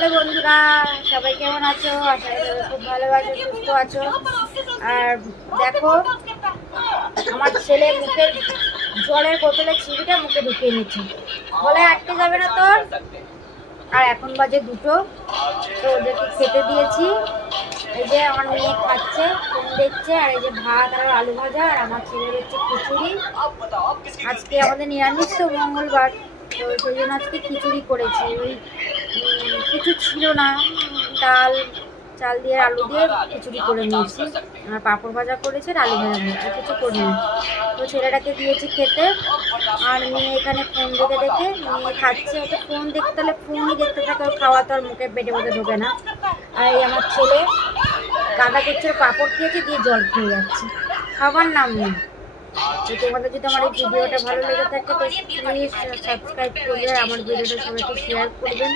Hello বন্ধুরা, সবাই কেমন আছো? আশা করি খুব ভালো আছো, সুস্থ আছো। আর দেখো, আমার ছেলে মুখের জলের বোতলে চিবিটা মুখে ঢুকিয়ে নিচ্ছে, বলে আটকে যাবে না তোর। আর এখন বাজে 2টো, তো ওদেরকে খেতে দিয়েছি। এই যে আমার মেয়ে খাচ্ছে, ফোন দেখছে, আর এই যে ভাত আর আলু ভাজা, আর আমার ছেলের হচ্ছে খিচুড়ি। আজকে আমাদের নিরামিষ, তো মঙ্গলবার, তো সেই জন্য আজকে খিচুড়ি করেছি। ওই কিছু ছিল না, ডাল চাল দিয়ে আলু দিয়ে খিচুড়ি করে নিয়েছি। আর পাঁপড় ভাজা করেছে, আর আলু ভাজা নিয়েছি, কিছু করিনি। তো ছেলেটাকে দিয়েছি খেতে, আর মেয়ে এখানে ফোন দেখে দেখে মেয়ে খাচ্ছে। ওকে ফোন দেখতে হলে ফোনই দেখতে থাকে, ওর খাওয়া তো আর মুখে পেটে মধ্যে ঢোকে না। আর এই আমার ছেলে কাদা করছে, পাঁপড় খেয়েছে দিয়ে জল খেয়ে যাচ্ছে, খাবার নাম নেই। তো তোমাদের যদি আমার এই ভিডিওটা ভালো লেগে থাকে তো প্লিজ সাবস্ক্রাইব করবে, আমার ভিডিওটা সবাইকে শেয়ার করবেন।